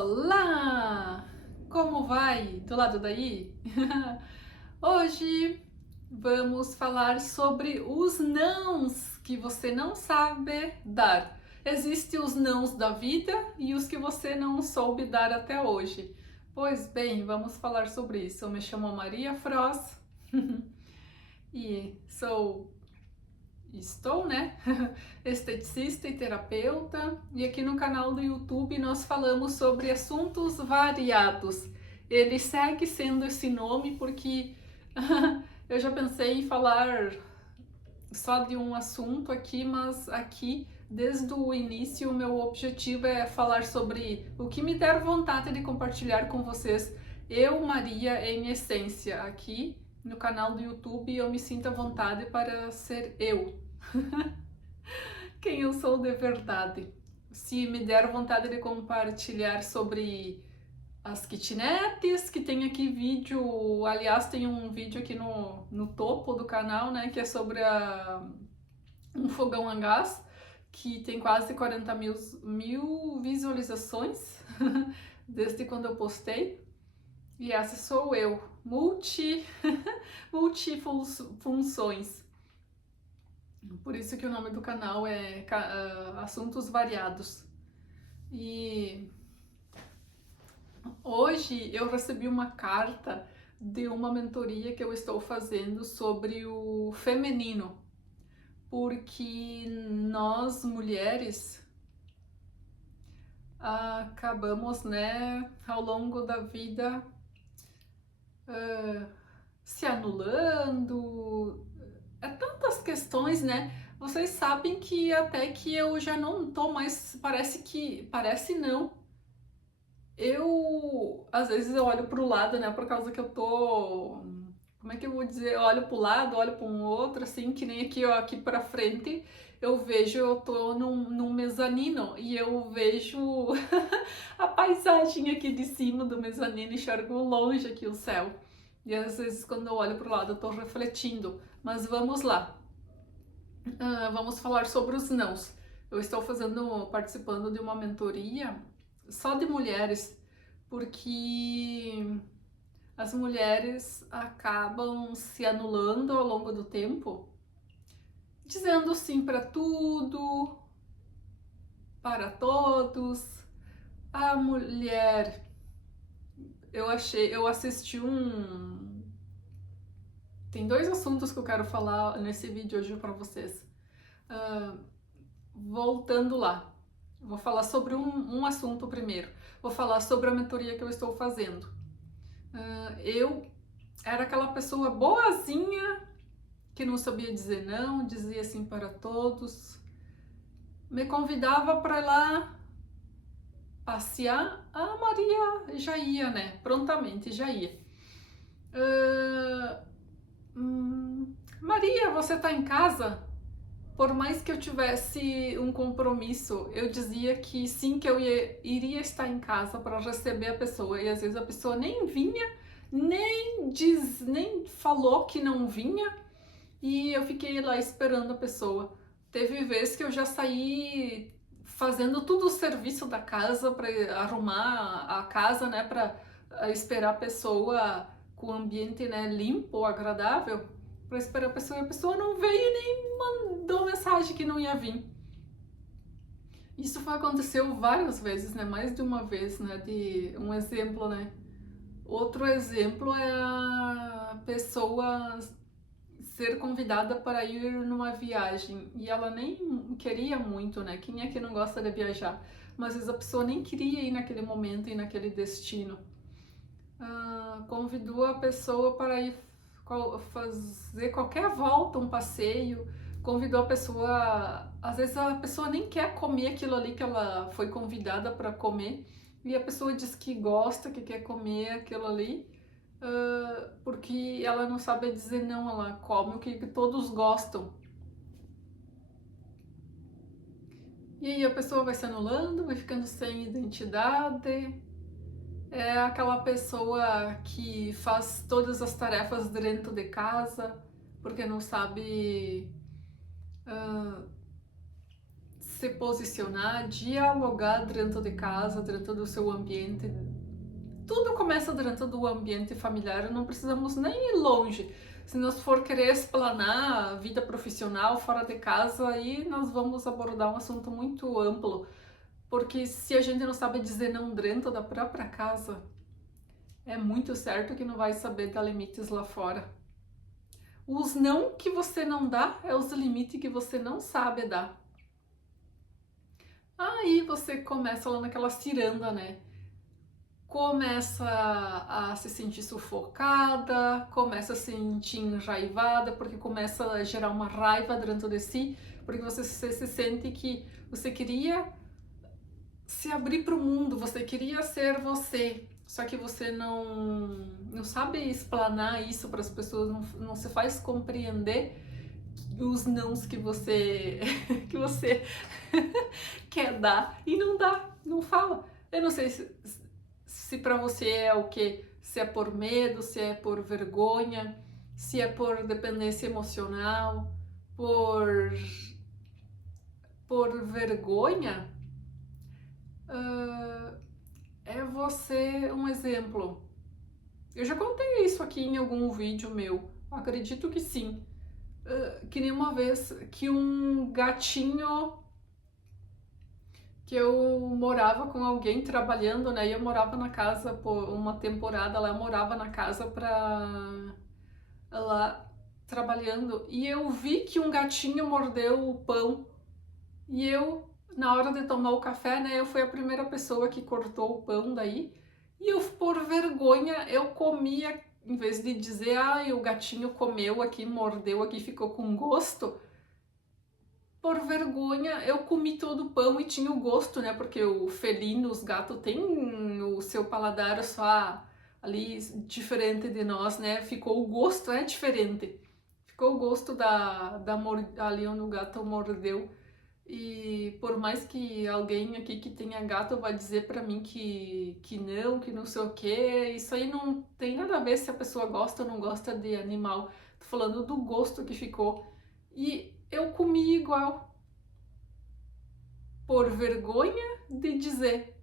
Olá! Como vai do lado daí? Hoje vamos falar sobre os nãos que você não sabe dar. Existem os nãos da vida e os que você não soube dar até hoje. Pois bem, vamos falar sobre isso. Eu me chamo Maria Froz e estou, né? Esteticista e terapeuta, e aqui no canal do YouTube nós falamos sobre assuntos variados. Ele segue sendo esse nome porque eu já pensei em falar só de um assunto aqui, mas aqui desde o início o meu objetivo é falar sobre o que me der vontade de compartilhar com vocês. Eu, Maria, em essência, aqui no canal do YouTube eu me sinto à vontade para ser eu. Quem eu sou de verdade. Se me der vontade de compartilhar sobre as kitnets, que tem aqui vídeo, aliás, tem um vídeo aqui no topo do canal, né, que é sobre um fogão a gás, que tem quase 40 mil visualizações, desde quando eu postei. E essa sou eu, multifunções. Por isso que o nome do canal é Assuntos Variados. E hoje eu recebi uma carta de uma mentoria que eu estou fazendo sobre o feminino, porque nós mulheres acabamos, né, ao longo da vida se anulando. É tantas questões, né? Vocês sabem que até que eu já não tô mais, parece não. Às vezes eu olho pro lado, né, por causa que eu tô, como é que eu vou dizer? Eu olho pro lado, olho para um outro, assim, que nem aqui, ó, aqui pra frente, eu tô num mezanino e eu vejo a paisagem aqui de cima do mezanino, enxergo longe aqui o céu. E às vezes quando eu olho pro lado eu tô refletindo, mas vamos lá. Vamos falar sobre os nãos. Eu estou participando de uma mentoria só de mulheres, porque as mulheres acabam se anulando ao longo do tempo, dizendo sim para tudo, para todos. A mulher, eu assisti tem dois assuntos que eu quero falar nesse vídeo hoje para vocês. Voltando lá, vou falar sobre um assunto primeiro. Vou falar sobre a mentoria que eu estou fazendo. Eu era aquela pessoa boazinha que não sabia dizer não, dizia sim para todos. Me convidava para ir lá passear, a Maria já ia, né? Prontamente já ia. Maria, você tá em casa? Por mais que eu tivesse um compromisso, eu dizia que sim, que eu iria estar em casa para receber a pessoa. E às vezes a pessoa nem vinha, nem falou que não vinha. E eu fiquei lá esperando a pessoa. Teve vezes que eu já saí fazendo tudo o serviço da casa para arrumar a casa, né, para esperar a pessoa com o ambiente, né, limpo, agradável, para esperar a pessoa. E a pessoa não veio e nem mandou mensagem que não ia vir. Isso aconteceu várias vezes, né, mais de uma vez, né, de um exemplo, né. Outro exemplo é a pessoa ser convidada para ir numa viagem e ela nem queria muito, né? Quem é que não gosta de viajar? Mas às vezes a pessoa nem queria ir naquele momento e naquele destino. Convidou a pessoa para ir fazer qualquer volta, um passeio, convidou a pessoa, às vezes a pessoa nem quer comer aquilo ali que ela foi convidada para comer, e a pessoa diz que gosta, que quer comer aquilo ali, porque ela não sabe dizer não, ela come o que todos gostam. E aí a pessoa vai se anulando, vai ficando sem identidade. É aquela pessoa que faz todas as tarefas dentro de casa porque não sabe se posicionar, dialogar dentro de casa, dentro do seu ambiente. Tudo começa dentro do ambiente familiar, não precisamos nem ir longe. Se nós for querer explanar a vida profissional fora de casa, aí nós vamos abordar um assunto muito amplo. Porque se a gente não sabe dizer não dentro da própria casa, é muito certo que não vai saber dar limites lá fora. Os não que você não dá é os limites que você não sabe dar. Aí você começa lá naquela ciranda, né? Começa a se sentir sufocada, começa a se sentir enraivada, porque começa a gerar uma raiva dentro de si, porque você se sente que você queria se abrir para o mundo, você queria ser você, só que você não sabe explanar isso para as pessoas, não se faz compreender os nãos que você que você quer dar e não dá, não fala. Eu não sei se para você é o que, se é por medo, se é por vergonha, se é por dependência emocional, por vergonha. É você um exemplo. Eu já contei isso aqui em algum vídeo meu, acredito que sim. Que nem uma vez que um gatinho, que eu morava com alguém trabalhando, né? E eu morava na casa por uma temporada lá, eu morava na casa lá trabalhando, e eu vi que um gatinho mordeu o pão. E eu, na hora de tomar o café, né, eu fui a primeira pessoa que cortou o pão daí. E eu, por vergonha, eu comia, em vez de dizer, o gatinho comeu aqui, mordeu aqui, ficou com gosto. Por vergonha, eu comi todo o pão e tinha o gosto, né? Porque o felino, os gatos, têm o seu paladar só ali diferente de nós, né? Ficou o gosto, é diferente. Ficou o gosto ali onde o gato mordeu. E por mais que alguém aqui que tenha gato vai dizer pra mim que não sei o que, isso aí não tem nada a ver se a pessoa gosta ou não gosta de animal. Tô falando do gosto que ficou. E eu comi igual, por vergonha de dizer.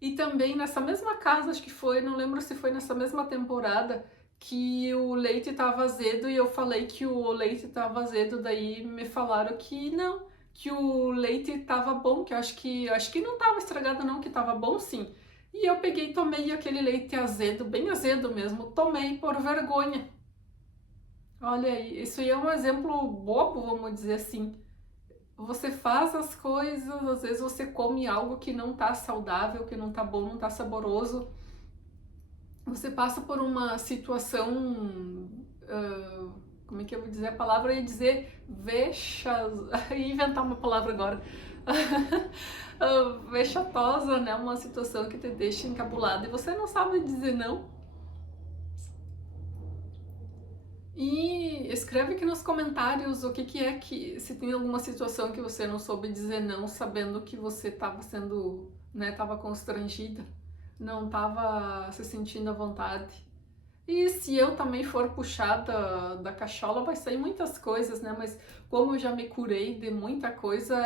E também nessa mesma casa, acho que foi, não lembro se foi nessa mesma temporada, que o leite estava azedo e eu falei que o leite estava azedo, daí me falaram que não, que o leite estava bom, que eu acho que não estava estragado não, que estava bom sim. E eu peguei e tomei aquele leite azedo, bem azedo mesmo, tomei por vergonha. Olha aí, isso aí é um exemplo bobo, vamos dizer assim. Você faz as coisas, às vezes você come algo que não tá saudável, que não tá bom, não tá saboroso. Você passa por uma situação, como é que eu vou dizer a palavra? Eu ia dizer ia inventar uma palavra agora. Vexatosa, né? Uma situação que te deixa encabulado e você não sabe dizer não. E escreve aqui nos comentários o que é que, se tem alguma situação que você não soube dizer não, sabendo que você estava sendo, né, estava constrangida, não estava se sentindo à vontade. E se eu também for puxada da cachola, vai sair muitas coisas, né? Mas como eu já me curei de muita coisa,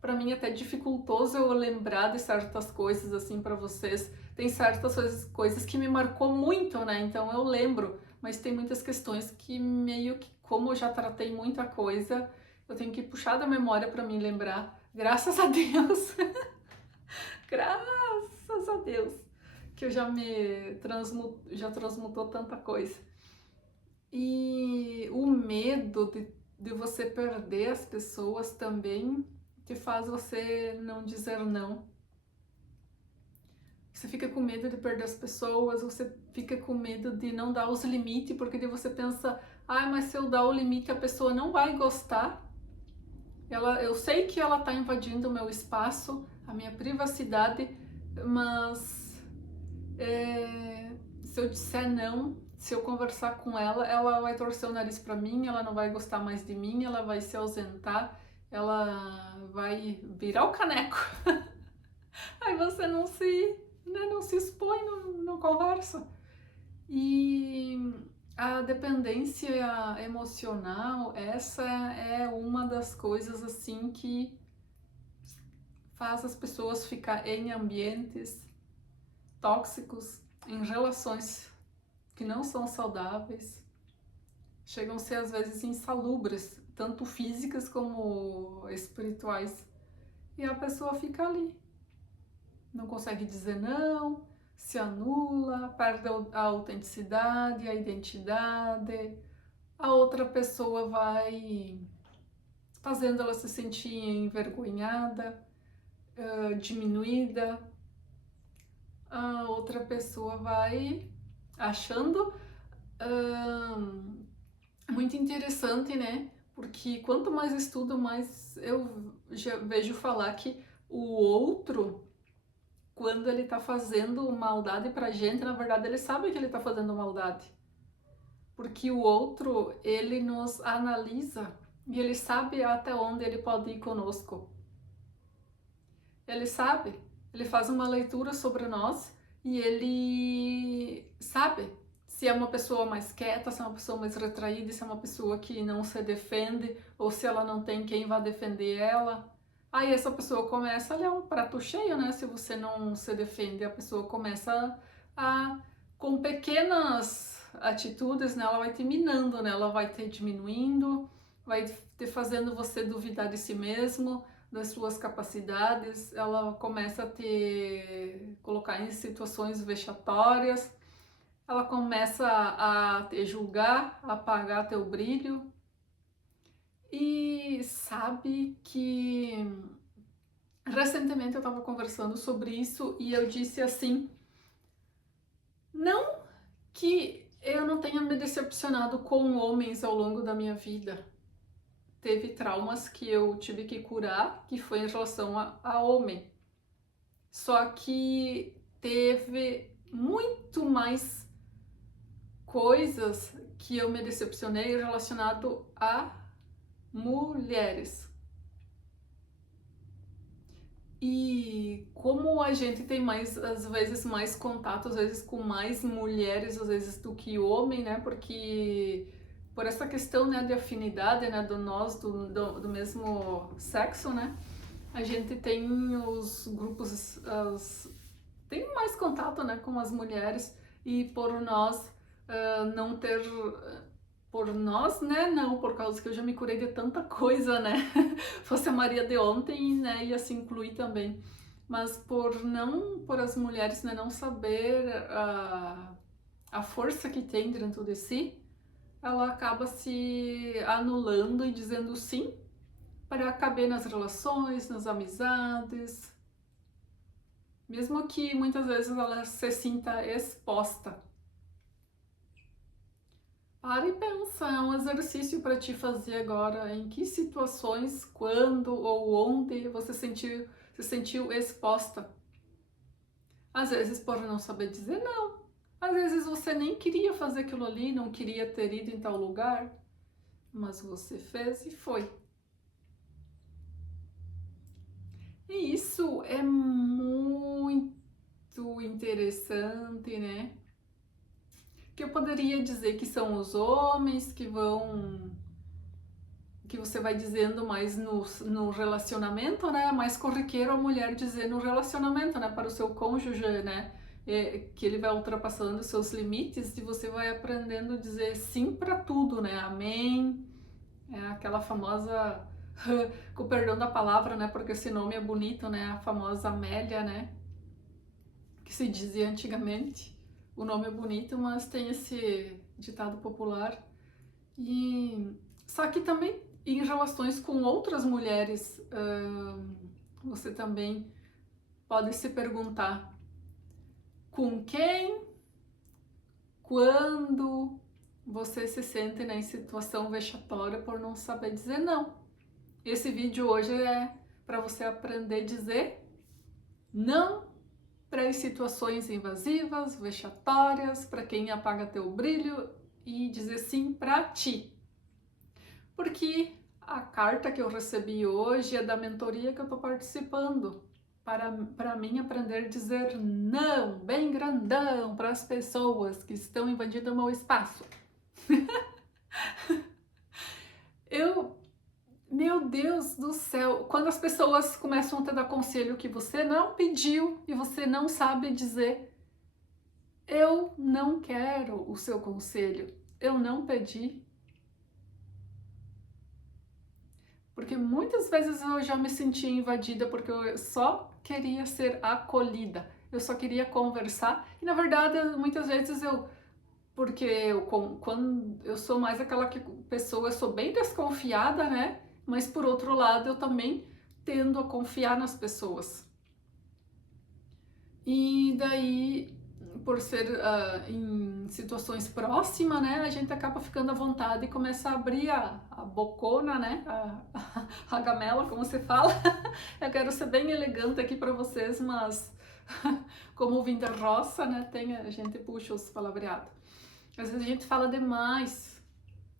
para mim até dificultoso eu lembrar de certas coisas assim para vocês. Tem certas coisas que me marcou muito, né? Então eu lembro, mas tem muitas questões que meio que, como eu já tratei muita coisa, eu tenho que puxar da memória para me lembrar. Graças a Deus. Graças a Deus que eu já transmutou tanta coisa. E o medo de você perder as pessoas também te faz você não dizer não. Você fica com medo de perder as pessoas, você fica com medo de não dar os limites, porque daí você pensa, mas se eu dar o limite a pessoa não vai gostar. Eu sei que ela tá invadindo o meu espaço, a minha privacidade, mas se eu disser não, se eu conversar com ela vai torcer o nariz pra mim, ela não vai gostar mais de mim, ela vai se ausentar, ela vai virar o caneco. Aí você não se expõe, não conversa. E A dependência emocional, essa é uma das coisas assim que faz as pessoas ficar em ambientes tóxicos, em relações que não são saudáveis, chegam a ser às vezes insalubres, tanto físicas como espirituais. E a pessoa fica ali, não consegue dizer não, se anula, perde a autenticidade, a identidade. A outra pessoa vai fazendo ela se sentir envergonhada, diminuída. A outra pessoa vai achando muito interessante, né? Porque quanto mais estudo, mais eu já vejo falar que o outro, quando ele tá fazendo maldade pra gente, na verdade ele sabe que ele tá fazendo maldade. Porque o outro, ele nos analisa e ele sabe até onde ele pode ir conosco. Ele sabe, ele faz uma leitura sobre nós e ele sabe se é uma pessoa mais quieta, se é uma pessoa mais retraída, se é uma pessoa que não se defende ou se ela não tem quem vá defender ela. Aí essa pessoa começa, ali é um prato cheio, né? Se você não se defende, a pessoa começa com pequenas atitudes, né? Ela vai te minando, né? Ela vai te diminuindo, vai te fazendo você duvidar de si mesmo, das suas capacidades, ela começa a te colocar em situações vexatórias, ela começa a te julgar, a apagar teu brilho. E sabe que recentemente eu estava conversando sobre isso e eu disse assim, não que eu não tenha me decepcionado com homens ao longo da minha vida. Teve traumas que eu tive que curar, que foi em relação a homem. Só que teve muito mais coisas que eu me decepcionei relacionado a mulheres. E como a gente tem mais, às vezes, mais contato, às vezes com mais mulheres, às vezes, do que homem, né? Porque por essa questão, né, de afinidade, né, do mesmo sexo, né? A gente tem os grupos, tem mais contato, né, com as mulheres e por nós não ter, por nós, né, não, por causa que eu já me curei de tanta coisa, né, fosse a Maria de ontem, né, ia se incluir também, mas por as mulheres, né, não saber a força que tem dentro de si, ela acaba se anulando e dizendo sim para caber nas relações, nas amizades, mesmo que muitas vezes ela se sinta exposta. Para e pensa, é um exercício para te fazer agora. Em que situações, quando ou onde você se sentiu exposta? Às vezes por não saber dizer não. Às vezes você nem queria fazer aquilo ali, não queria ter ido em tal lugar, mas você fez e foi. E isso é muito interessante, né? Que eu poderia dizer que são os homens que você vai dizendo mais no relacionamento, né? Mais corriqueiro a mulher dizer no relacionamento, né? Para o seu cônjuge, né? Que ele vai ultrapassando os seus limites e você vai aprendendo a dizer sim para tudo, né? Amém. É aquela famosa, com o perdão da palavra, né? Porque esse nome é bonito, né? A famosa Amélia, né? Que se dizia antigamente. O nome é bonito, mas tem esse ditado popular. E só que também em relações com outras mulheres, você também pode se perguntar com quem, quando você se sente em situação vexatória por não saber dizer não. Esse vídeo hoje é para você aprender a dizer não para as situações invasivas, vexatórias, para quem apaga teu brilho e dizer sim para ti. Porque a carta que eu recebi hoje é da mentoria que eu estou participando. Para mim aprender a dizer não, bem grandão, para as pessoas que estão invadindo o meu espaço. Eu, meu Deus do céu, quando as pessoas começam a te dar conselho que você não pediu e você não sabe dizer, eu não quero o seu conselho, eu não pedi. Porque muitas vezes eu já me sentia invadida porque eu só queria ser acolhida, eu só queria conversar e na verdade muitas vezes porque quando eu sou mais aquela pessoa, eu sou bem desconfiada, né? Mas por outro lado eu também tendo a confiar nas pessoas. E daí, por ser em situações próximas, né, a gente acaba ficando à vontade e começa a abrir a bocona, né, a gamela, como se fala. Eu quero ser bem elegante aqui para vocês, mas como vim da roça, né, a gente puxa os palavreados. Às vezes a gente fala demais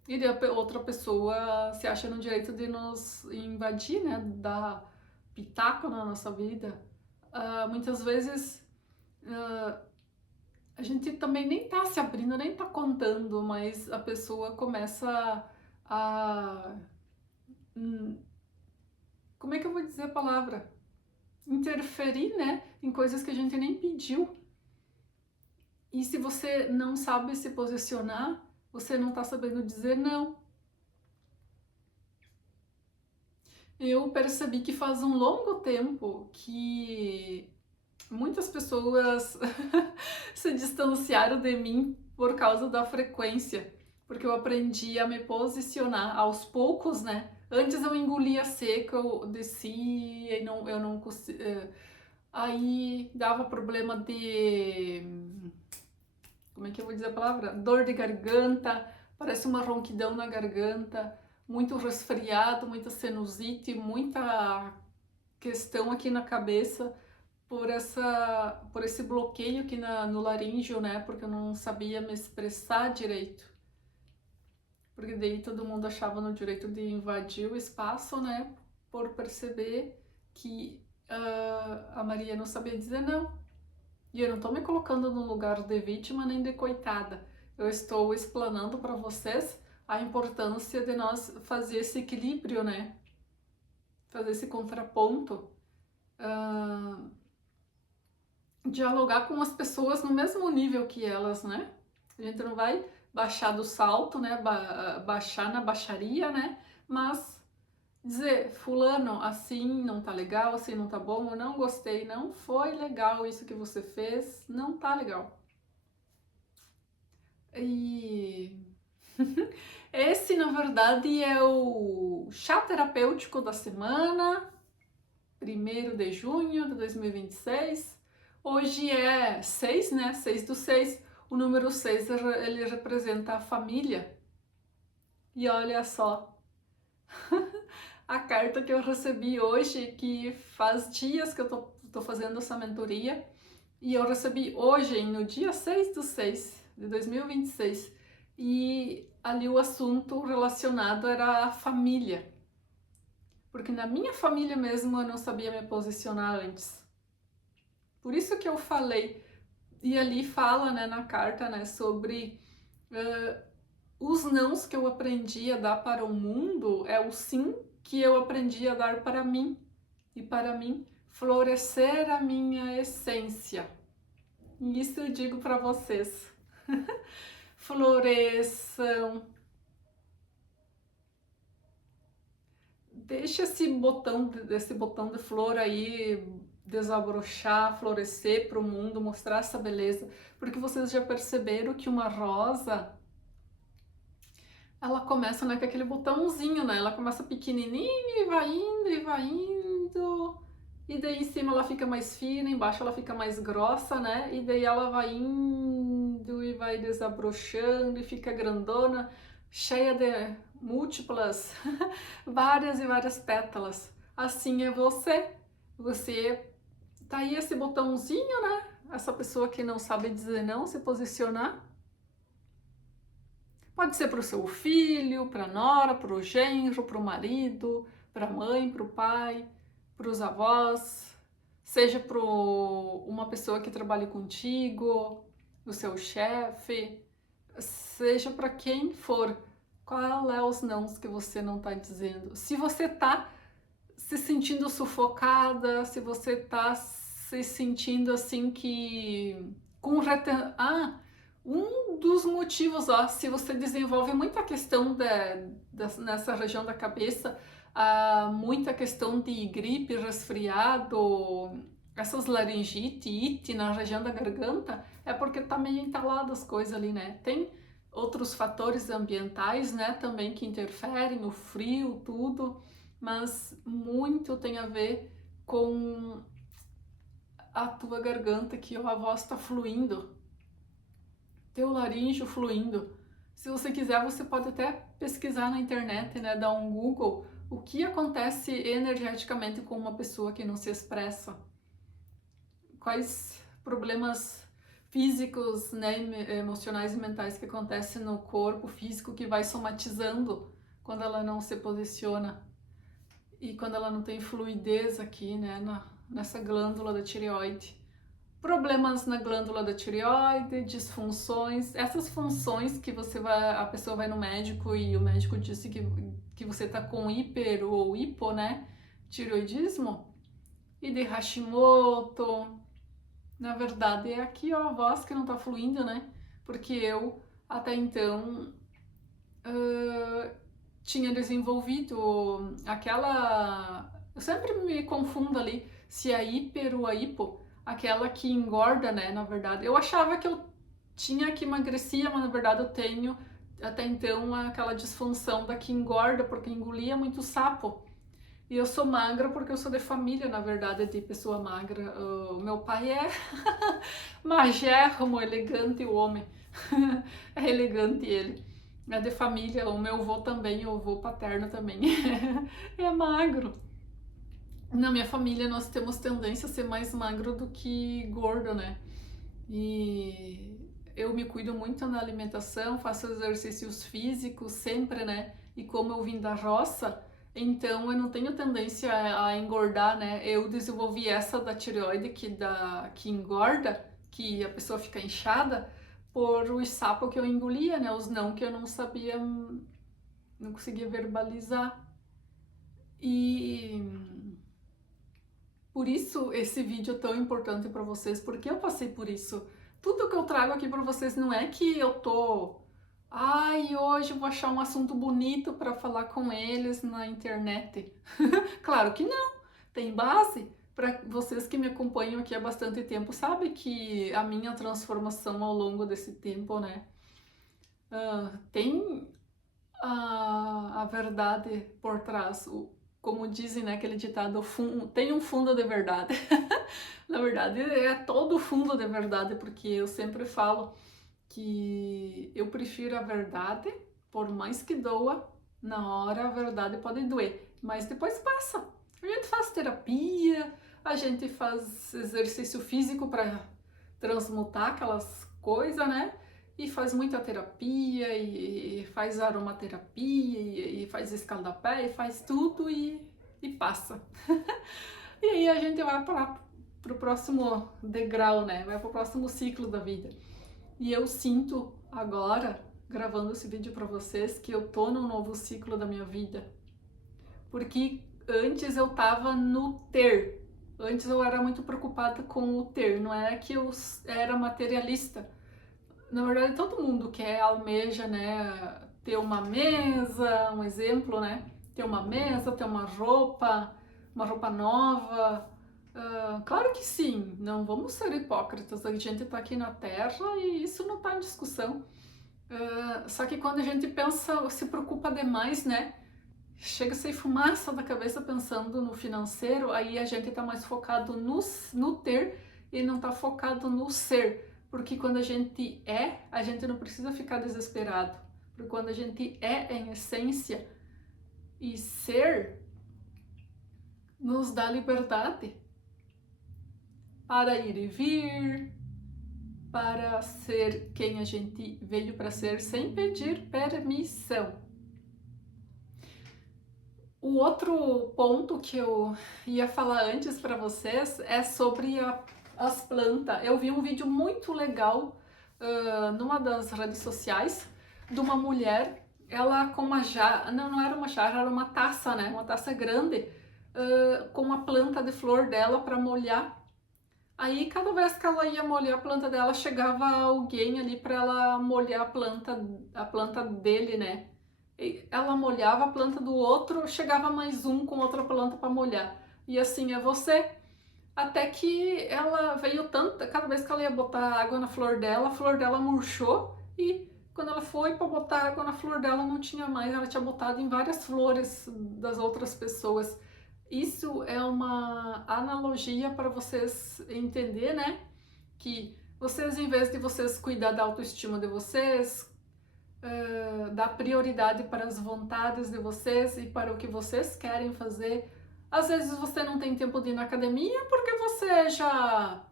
e daí a outra pessoa se acha no direito de nos invadir, né, dar pitaco na nossa vida. Muitas vezes a gente também nem tá se abrindo, nem tá contando, mas a pessoa começa a. Como é que eu vou dizer a palavra? Interferir, né, em coisas que a gente nem pediu. E se você não sabe se posicionar, você não tá sabendo dizer não. Eu percebi que faz um longo tempo que muitas pessoas se distanciaram de mim por causa da frequência, porque eu aprendi a me posicionar aos poucos, né? Antes eu engolia seco, eu descia e eu não conseguia. Aí dava problema de. Como é que eu vou dizer a palavra? Dor de garganta, parece uma ronquidão na garganta, muito resfriado, muita sinusite, muita questão aqui na cabeça por esse bloqueio aqui no laríngeo, né? Porque eu não sabia me expressar direito. Porque daí todo mundo achava no direito de invadir o espaço, né? Por perceber que a Maria não sabia dizer não. E eu não tô me colocando no lugar de vítima nem de coitada. Eu estou explanando para vocês a importância de nós fazer esse equilíbrio, né? Fazer esse contraponto. Dialogar com as pessoas no mesmo nível que elas, né? A gente não vai baixar do salto, né? Baixar na baixaria, né? Mas dizer, fulano, assim não tá legal, assim não tá bom, eu não gostei, não foi legal isso que você fez, não tá legal. E esse, na verdade, é o chá terapêutico da semana, 1º de junho de 2026. Hoje é 6, né? 6/6. O número 6 ele representa a família. E olha só, a carta que eu recebi hoje, que faz dias que eu tô fazendo essa mentoria, e eu recebi hoje, no dia 6/6 de 2026. E ali o assunto relacionado era a família. Porque na minha família mesmo eu não sabia me posicionar antes. Por isso que eu falei, e ali fala, né, na carta, né, sobre os nãos que eu aprendi a dar para o mundo, é o sim que eu aprendi a dar para mim. E para mim, florescer a minha essência. E isso eu digo para vocês. Floresçam. Deixa esse botão de flor aí desabrochar, florescer para o mundo, mostrar essa beleza, porque vocês já perceberam que uma rosa ela começa, né, com aquele botãozinho, né? Ela começa pequenininha e vai indo e vai indo. E daí em cima ela fica mais fina, embaixo ela fica mais grossa, né? E daí ela vai indo e vai desabrochando e fica grandona, cheia de múltiplas, várias e várias pétalas. Assim é você. Você tá aí esse botãozinho, né? Essa pessoa que não sabe dizer não, se posicionar. Pode ser para o seu filho, para a nora, para o genro, para o marido, para a mãe, para o pai, para os avós, seja para uma pessoa que trabalhe contigo, o seu chefe. seja para quem for, qual é os nãos que você não está dizendo? Se você está se sentindo sufocada, se você está se sentindo assim que com um dos motivos, ó, se você desenvolve muita questão nessa região da cabeça, muita questão de gripe, resfriado, essas laringite, ite na região da garganta, é porque tá meio entalado as coisas ali, né? Tem outros fatores ambientais, né, também que interferem, o frio, tudo, mas muito tem a ver com a tua garganta, que a voz está fluindo, teu laríngeo fluindo. Se você quiser, você pode até pesquisar na internet, né, dar um Google, o que acontece energeticamente com uma pessoa que não se expressa. Quais problemas físicos, né, emocionais e mentais que acontecem no corpo físico que vai somatizando quando ela não se posiciona e quando ela não tem fluidez aqui, né, nessa glândula da tireoide. Problemas na glândula da tireoide, disfunções, essas funções que a pessoa vai no médico e o médico disse que você tá com hiper ou hipo, né, tireoidismo, e de Hashimoto. Na verdade é aqui, ó, a voz que não tá fluindo, né, porque eu até então tinha desenvolvido aquela... Eu sempre me confundo ali se é hiper ou a hipo, aquela que engorda, né, na verdade. Eu achava que eu tinha que emagrecia, mas na verdade eu tenho até então aquela disfunção da que engorda, porque engolia muito sapo. E eu sou magra porque eu sou de família, na verdade, de pessoa magra. O meu pai é magérrimo, elegante o homem. É elegante ele. É de família, o meu avô também, o avô paterno também é magro. Na minha família nós temos tendência a ser mais magro do que gordo, né? E eu me cuido muito na alimentação, faço exercícios físicos sempre, né? E como eu vim da roça, então eu não tenho tendência a engordar, né? Eu desenvolvi essa da tireoide que engorda, que a pessoa fica inchada, por os sapos que eu engolia, né? Os não que eu não sabia, não conseguia verbalizar. E por isso esse vídeo é tão importante para vocês, porque eu passei por isso. Tudo que eu trago aqui para vocês não é que eu tô... Ai, hoje eu vou achar um assunto bonito para falar com eles na internet. Claro que não, tem base. Para vocês que me acompanham aqui há bastante tempo, sabe que a minha transformação ao longo desse tempo, né? Tem a verdade por trás. Como dizem, né, aquele ditado, tem um fundo de verdade. Na verdade, é todo fundo de verdade, porque eu sempre falo que eu prefiro a verdade, por mais que doa, na hora a verdade pode doer, mas depois passa. A gente faz terapia, a gente faz exercício físico para transmutar aquelas coisas, né? E faz muita terapia, e faz aromaterapia, e faz escaldapé, e faz tudo e passa. E aí a gente vai para o próximo degrau, né? Vai para o próximo ciclo da vida. E eu sinto agora, gravando esse vídeo para vocês, que eu tô num novo ciclo da minha vida. Porque antes eu tava no ter. Antes eu era muito preocupada com o ter. Não era que eu era materialista. Na verdade, todo mundo quer, almeja, né? Ter uma mesa, um exemplo, né? Ter uma mesa, ter uma roupa nova. Claro que sim, não vamos ser hipócritas, a gente está aqui na Terra e isso não está em discussão. Só que quando a gente pensa, se preocupa demais, né? Chega a ser fumaça da cabeça pensando no financeiro, aí a gente está mais focado no ter e não está focado no ser. Porque quando a gente não precisa ficar desesperado. Porque quando a gente é em essência e ser, nos dá liberdade para ir e vir, para ser quem a gente veio para ser sem pedir permissão. O outro ponto que eu ia falar antes para vocês é sobre as plantas. Eu vi um vídeo muito legal numa das redes sociais de uma mulher, ela com uma jarra, não era uma jarra, era uma taça, né? Uma taça grande, com uma planta de flor dela para molhar. Aí, cada vez que ela ia molhar a planta dela, chegava alguém ali para ela molhar a planta dele, né? E ela molhava a planta do outro, chegava mais um com outra planta para molhar. E assim é você. Até que ela veio tanto, cada vez que ela ia botar água na flor dela, a flor dela murchou e quando ela foi para botar água na flor dela não tinha mais, ela tinha botado em várias flores das outras pessoas. Isso é uma analogia para vocês entender, né? Que vocês, em vez de vocês cuidar da autoestima de vocês, dar prioridade para as vontades de vocês e para o que vocês querem fazer. Às vezes você não tem tempo de ir na academia porque você já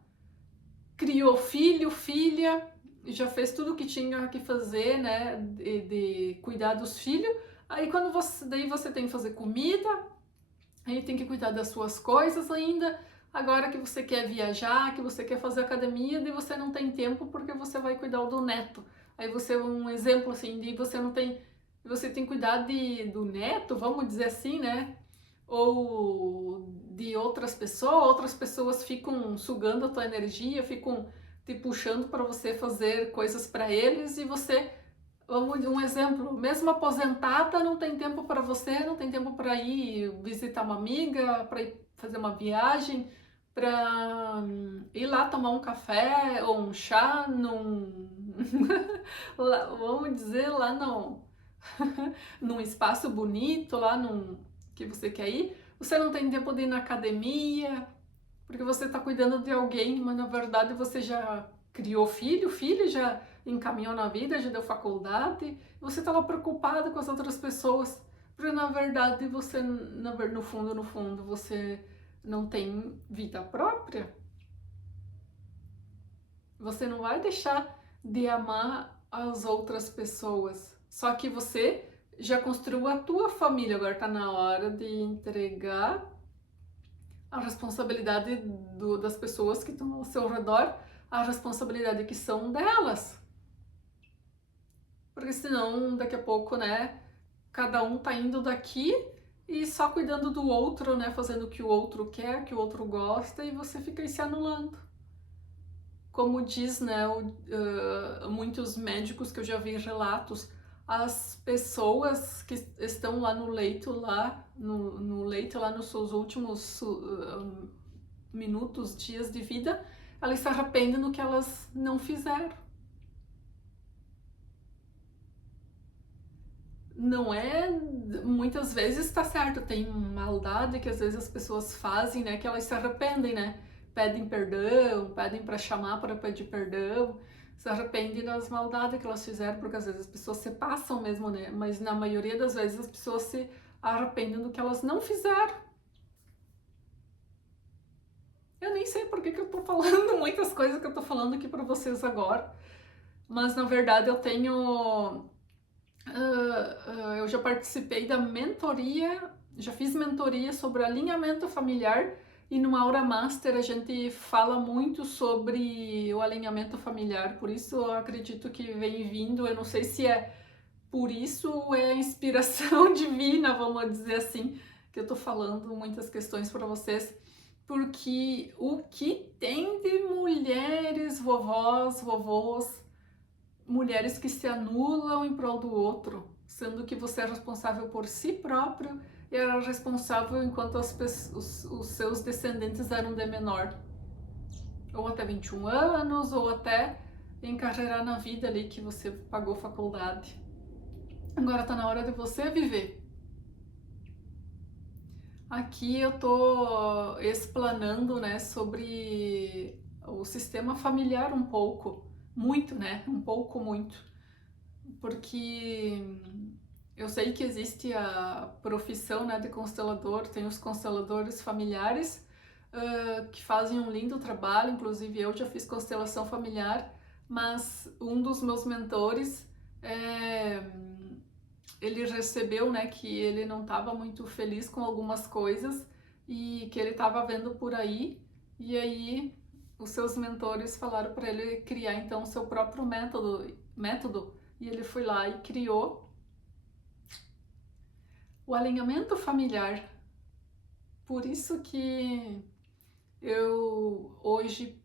criou filho, filha, já fez tudo o que tinha que fazer, né, de cuidar dos filhos. Aí daí você tem que fazer comida, aí tem que cuidar das suas coisas ainda. Agora que você quer viajar, que você quer fazer academia, daí você não tem tempo porque você vai cuidar do neto. Aí você, um exemplo assim, de você tem que cuidar do neto, vamos dizer assim, né? Ou de outras pessoas ficam sugando a tua energia, ficam te puxando para você fazer coisas para eles e você, vamos um exemplo, mesmo aposentada, não tem tempo para você, não tem tempo para ir visitar uma amiga, para ir fazer uma viagem, para ir lá tomar um café ou um chá vamos dizer, lá num espaço bonito, que você quer ir. Você não tem tempo de ir na academia, porque você está cuidando de alguém, mas na verdade você já criou filho, filho já encaminhou na vida, já deu faculdade, você está lá preocupado com as outras pessoas, porque na verdade você, no fundo, você não tem vida própria. Você não vai deixar de amar as outras pessoas, só que você já construiu a tua família, agora está na hora de entregar a responsabilidade das pessoas que estão ao seu redor, a responsabilidade que são delas. Porque senão, daqui a pouco, né, cada um tá indo daqui e só cuidando do outro, né, fazendo o que o outro quer, o que o outro gosta, e você fica aí se anulando. Como diz, né, muitos médicos que eu já vi relatos, as pessoas que estão lá no leito, lá nos seus últimos minutos, dias de vida, elas se arrependem do que elas não fizeram. Não é, muitas vezes tá certo, tem maldade que às vezes as pessoas fazem, né, que elas se arrependem, né, pedem perdão, pedem para chamar para pedir perdão, se arrependem das maldades que elas fizeram, porque às vezes as pessoas se passam mesmo, né, mas na maioria das vezes as pessoas se arrependem do que elas não fizeram. Eu nem sei por que eu tô falando muitas coisas que eu tô falando aqui para vocês agora, mas na verdade eu tenho eu já participei da mentoria, já fiz mentoria sobre alinhamento familiar e no Aura Master a gente fala muito sobre o alinhamento familiar, por isso eu acredito que vem vindo, eu não sei se é por isso ou é inspiração divina, vamos dizer assim, que eu tô falando muitas questões para vocês, porque o que tem de mulheres, vovós, vovôs, mulheres que se anulam em prol do outro, sendo que você é responsável por si próprio e era responsável enquanto os seus descendentes eram de menor. Ou até 21 anos, ou até encarreirar na vida ali que você pagou faculdade. Agora tá na hora de você viver. Aqui eu tô explanando, né, sobre o sistema familiar um pouco, muito, né, um pouco muito, porque eu sei que existe a profissão, né, de constelador, tem os consteladores familiares que fazem um lindo trabalho, inclusive eu já fiz constelação familiar, mas um dos meus mentores ele recebeu, né, que ele não estava muito feliz com algumas coisas e que ele estava vendo por aí, e aí os seus mentores falaram para ele criar então o seu próprio método, e ele foi lá e criou o alinhamento familiar. Por isso que eu hoje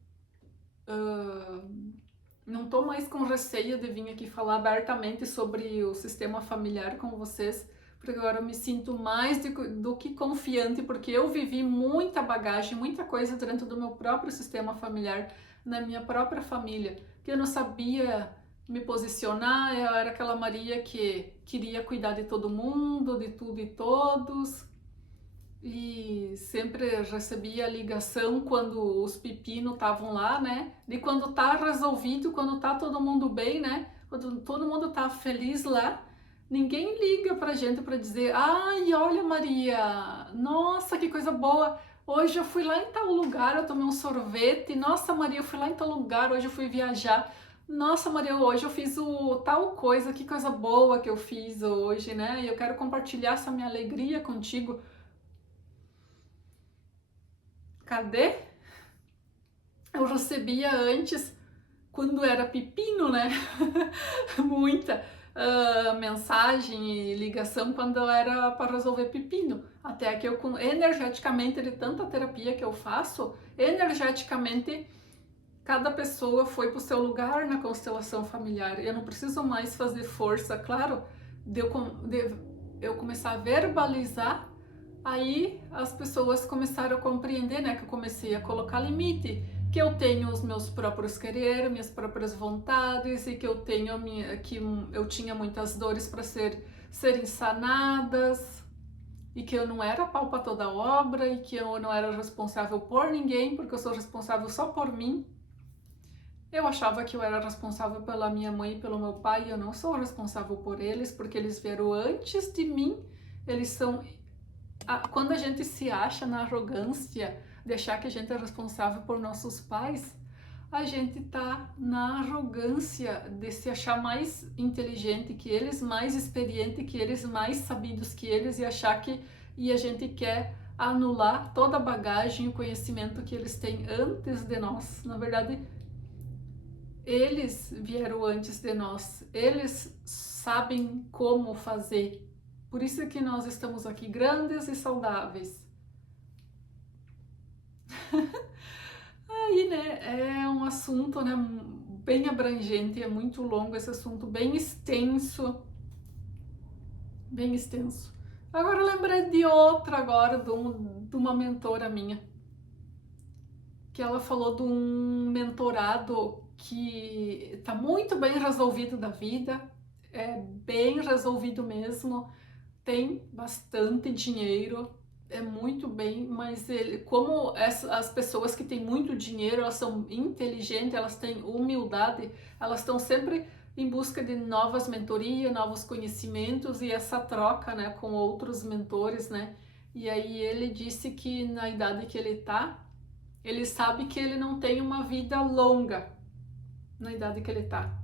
não estou mais com receio de vir aqui falar abertamente sobre o sistema familiar com vocês, porque agora eu me sinto mais do que confiante, porque eu vivi muita bagagem, muita coisa dentro do meu próprio sistema familiar, na minha própria família, que eu não sabia me posicionar. Eu era aquela Maria que queria cuidar de todo mundo, de tudo e todos, e sempre recebia ligação quando os pepinos estavam lá, né? E quando tá resolvido, quando tá todo mundo bem, né? Quando todo mundo tá feliz lá, ninguém liga pra gente pra dizer: ai, olha, Maria, nossa, que coisa boa! Hoje eu fui lá em tal lugar, eu tomei um sorvete. Nossa, Maria, eu fui lá em tal lugar, hoje eu fui viajar. Nossa, Maria, hoje eu fiz o tal coisa, que coisa boa que eu fiz hoje, né? E eu quero compartilhar essa minha alegria contigo. Cadê? Eu recebia antes, quando era pepino, né? Muita mensagem e ligação quando era para resolver pepino. Até que eu, energeticamente, de tanta terapia que eu faço, energeticamente, cada pessoa foi para o seu lugar na constelação familiar. Eu não preciso mais fazer força, claro, de eu começar a verbalizar. Aí as pessoas começaram a compreender, né, que eu comecei a colocar limite, que eu tenho os meus próprios querer, minhas próprias vontades, e que eu tenho que eu tinha muitas dores para serem sanadas, e que eu não era pau para toda obra, e que eu não era responsável por ninguém, porque eu sou responsável só por mim. Eu achava que eu era responsável pela minha mãe e pelo meu pai, e eu não sou responsável por eles, porque eles vieram antes de mim. Eles são... Quando a gente se acha na arrogância de achar que a gente é responsável por nossos pais, a gente tá na arrogância de se achar mais inteligente que eles, mais experiente que eles, mais sabidos que eles, e a gente quer anular toda a bagagem e o conhecimento que eles têm antes de nós. Na verdade, eles vieram antes de nós, eles sabem como fazer. Por isso que nós estamos aqui grandes e saudáveis. Aí, né, é um assunto, né, bem abrangente, é muito longo esse assunto, bem extenso. Bem extenso. Agora eu lembrei de outra agora, de uma mentora minha, que ela falou de um mentorado que tá muito bem resolvido da vida, é bem resolvido mesmo, tem bastante dinheiro, é muito bem, mas ele, como as pessoas que têm muito dinheiro, elas são inteligentes, elas têm humildade, elas estão sempre em busca de novas mentorias, novos conhecimentos e essa troca, né, com outros mentores, né? E aí ele disse que na idade que ele tá, ele sabe que ele não tem uma vida longa na idade que ele tá.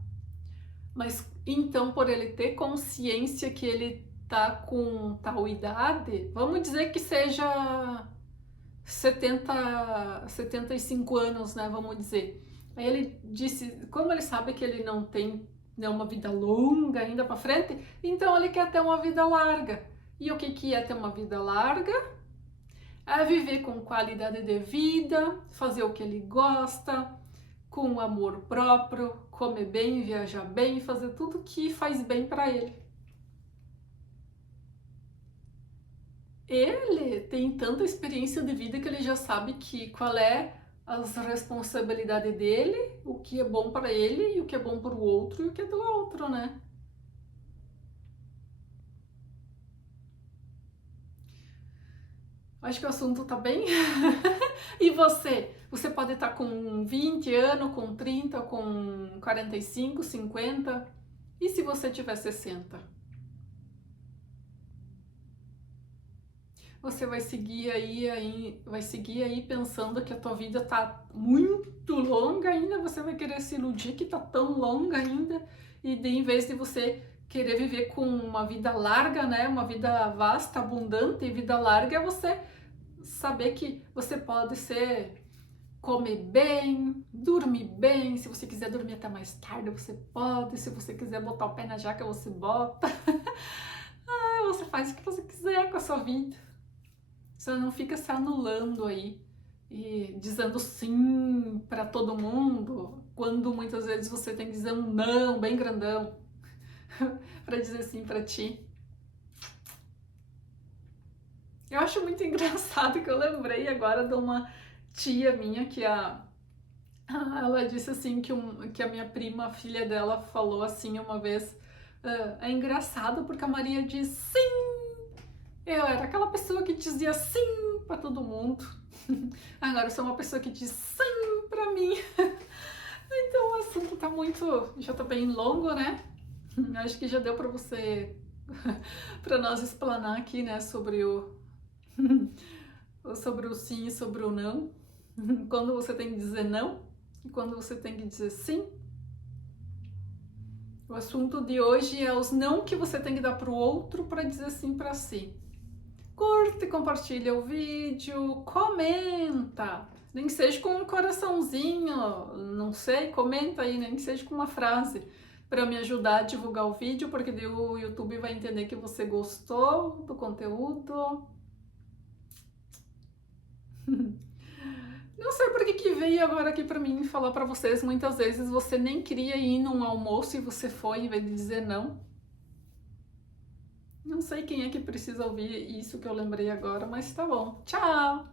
Mas então, por ele ter consciência que ele tá com tal idade, vamos dizer que seja 75 anos, né, vamos dizer. Aí ele disse, como ele sabe que ele não tem, né, uma vida longa ainda para frente, então ele quer ter uma vida larga. E o que é ter uma vida larga? É viver com qualidade de vida, fazer o que ele gosta, com amor próprio, comer bem, viajar bem, fazer tudo que faz bem para ele. Ele tem tanta experiência de vida que ele já sabe que qual é as responsabilidades dele, o que é bom para ele e o que é bom para o outro e o que é do outro, né? Acho que o assunto tá bem. E você? Você pode estar com 20 anos, com 30, com 45, 50. E se você tiver 60? Você vai seguir aí pensando que a tua vida tá muito longa ainda, você vai querer se iludir que tá tão longa ainda, e em vez de você querer viver com uma vida larga, né, uma vida vasta, abundante, e vida larga é você saber que você pode ser comer bem, dormir bem. Se você quiser dormir até mais tarde, você pode. Se você quiser botar o pé na jaca, você bota. Você faz o que você quiser com a sua vida. Você não fica se anulando aí e dizendo sim para todo mundo, quando muitas vezes você tem que dizer um não bem grandão para dizer sim para ti. Eu acho muito engraçado que eu lembrei agora de uma tia minha que ela disse assim que a minha prima, a filha dela, falou assim uma vez: é engraçado porque a Maria diz sim. Eu era aquela pessoa que dizia sim para todo mundo. Agora eu sou uma pessoa que diz sim para mim. Então o assunto tá muito, já tá bem longo, né? Acho que já deu para você, para nós explanar aqui, né, sobre sobre o sim e sobre o não. Quando você tem que dizer não e quando você tem que dizer sim. O assunto de hoje é os não que você tem que dar para o outro para dizer sim para si. Curta e compartilha o vídeo, comenta, nem que seja com um coraçãozinho, não sei, comenta aí, nem que seja com uma frase, para me ajudar a divulgar o vídeo, porque daí o YouTube vai entender que você gostou do conteúdo. Não sei por que veio agora aqui para mim falar para vocês, muitas vezes você nem queria ir num almoço e você foi em vez de dizer não. Não sei quem é que precisa ouvir isso que eu lembrei agora, mas tá bom. Tchau!